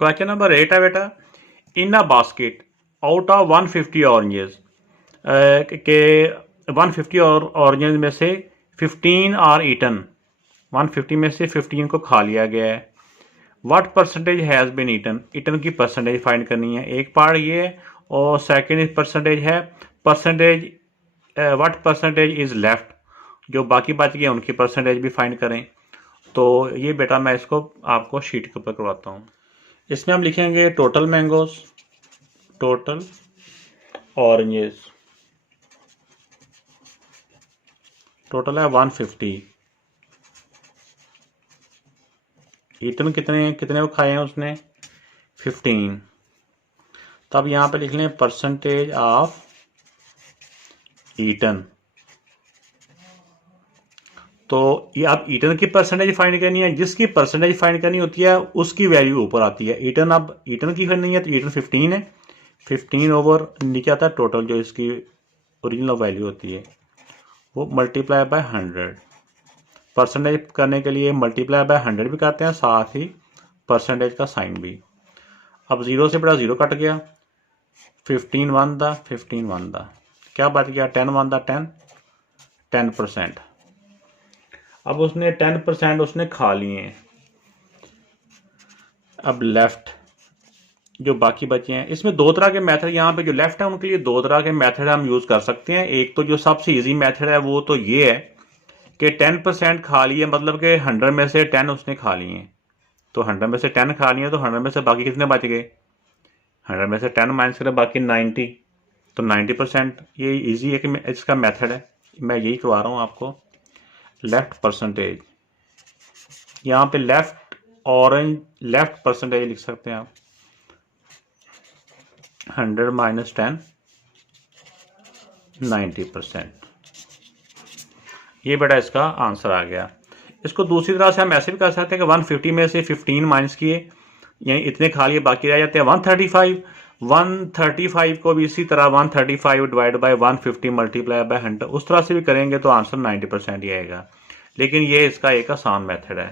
Question number 8 है बेटा, in a basket out of 150 oranges के 150 ऑरेंजेस में से 15 आर ईटन, 150 में से 15 को खा लिया गया है। What percentage has been eaten, eaten की परसेंटेज फाइंड करनी है। एक पार्ट ये है और सेकेंड परसेंटेज है, percentage what percentage is left, जो बाकी बच गए उनकी परसेंटेज भी फाइंड करें। तो ये बेटा मैं इसको आपको शीट के ऊपर करवाता हूँ। इसमें हम लिखेंगे total mangoes, total oranges, total है 150। ईटन कितने को खाए हैं उसने, 15। तब यहाँ पे लिख लें परसेंटेज ऑफ ईटन। तो ये आप ईटन की परसेंटेज फाइंड करनी है, जिसकी परसेंटेज फाइंड करनी होती है उसकी वैल्यू ऊपर आती है। ईटन, अब ईटन की करनी है तो ईटन 15 है, 15 ओवर नीचे आता है टोटल, जो इसकी ओरिजिनल वैल्यू होती है वो मल्टीप्लाई बाय 100। परसेंटेज करने के लिए मल्टीप्लाई बाय 100 भी करते हैं, साथ ही परसेंटेज का साइन भी। अब 0 से बड़ा 0 कट गया, 15 वन दा, 15 वन दा, क्या बच गया, 10 वन दा 10, 10%। अब उसने 10% उसने खा लिए हैं। अब लेफ्ट जो बाकी बचे हैं, इसमें दो तरह के मेथड, यहाँ पे जो लेफ्ट है उनके लिए दो तरह के मेथड हम यूज़ कर सकते हैं। एक तो जो सबसे इजी मेथड है वो तो ये है कि 10% खा लिए, मतलब कि 100 में से 10 उसने खा लिए हैं। तो 100 में से 10 खा लिए तो 100 में से बाकी कितने बच गए, 100 में से 10 माइनस करें बाकी 90, तो 90%। ये इजी है कि इसका मेथड है, मैं यही करवा रहा हूँ आपको। लेफ्ट परसेंटेज, यहाँ पे लेफ्ट ऑरेंज, लेफ्ट परसेंटेज लिख सकते हैं आप, 100 माइनस 10, 90%। ये बेटा इसका आंसर आ गया। इसको दूसरी तरह से हम ऐसे भी कर सकते हैं कि 150 में से 15 माइनस किए, यानी इतने खा लिए, बाकी रह जाते हैं 135। 135 को भी इसी तरह 135 डिवाइड बाय 150 मल्टीप्लाई बाय 100, उस तरह से भी करेंगे तो आंसर 90% ही आएगा। लेकिन ये इसका एक आसान मेथड है।